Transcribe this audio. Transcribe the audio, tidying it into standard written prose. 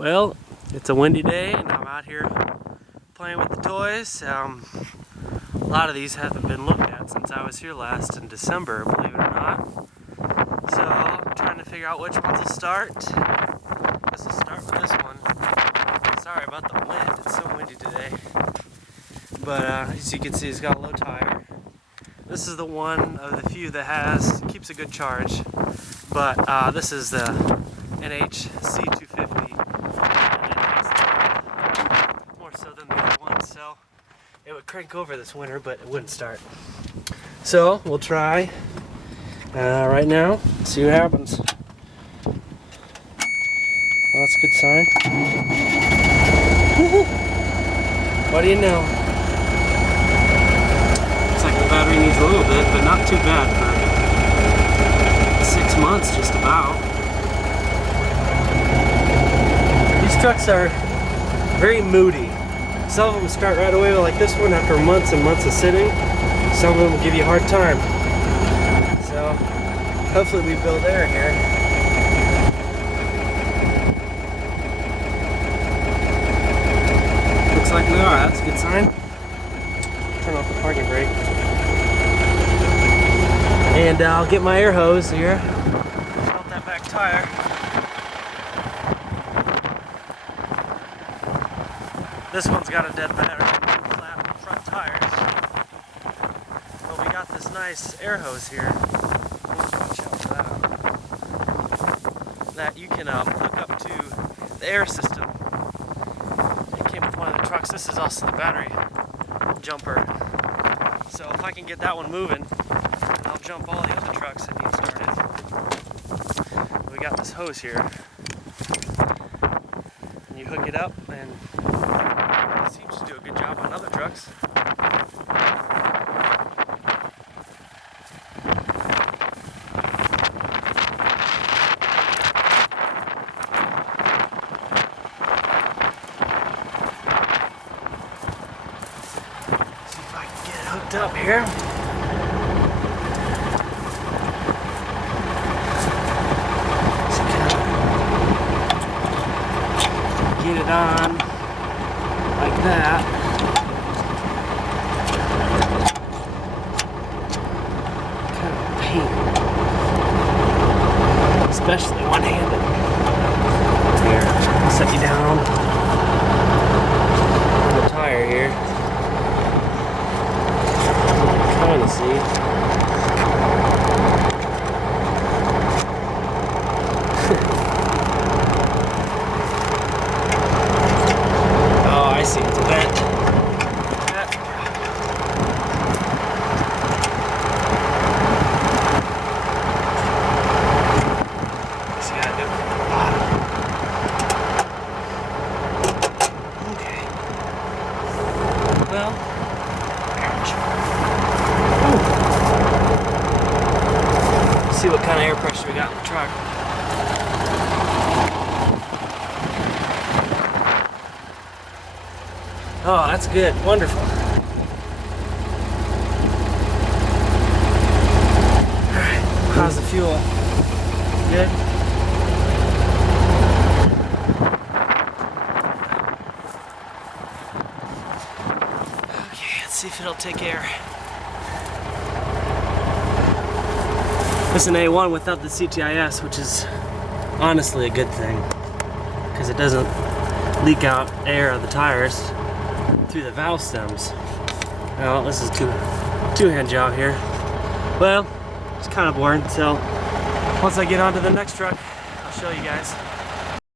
Well, it's a windy day and I'm out here playing with the toys. A lot of these haven't been looked at since I was here last in December, believe it or not. So I'm trying to figure out which ones will start. Guess we'll start with this one. Sorry about the wind, it's so windy today. But as you can see, it's got a low tire. This is the one of the few that keeps a good charge. But this is the NHC250. More so than the other one, so it would crank over this winter, but it wouldn't start. So we'll try right now, see what happens. Well, that's a good sign. What do you know? Looks like the battery needs a little bit, but not too bad for 6 months, just about. These trucks are very moody. Some of them start right away like this one after months and months of sitting. Some of them will give you a hard time. So hopefully we build air here. Looks like we are. That's a good sign. Turn off the parking brake. And I'll get my air hose here. Out that back tire. This one's got a dead battery and flat front tires. But we got this nice air hose here. Watch out for that you can hook up to the air system. It came with one of the trucks. This is also the battery jumper. So if I can get that one moving, I'll jump all the other trucks that need started. We got this hose here. And you hook it up and it seems to do a good job on other trucks. See if I can get it hooked up here. Get it on like that. Kind of a pain, especially one-handed. Here, I'll set you down on the tire here. Kind of see. I see, it's a vent. See how I do it from the bottom. Okay. Well, let's see what kind of air pressure we got in the truck. Oh, that's good. Wonderful. Alright, how's the fuel? Good? Okay, let's see if it'll take air. This is an A1 without the CTIS, which is honestly a good thing, because it doesn't leak out air of the tires through the valve stems. Well, this is a two-hand job here. Well, it's kind of boring, so once I get on to the next truck, I'll show you guys.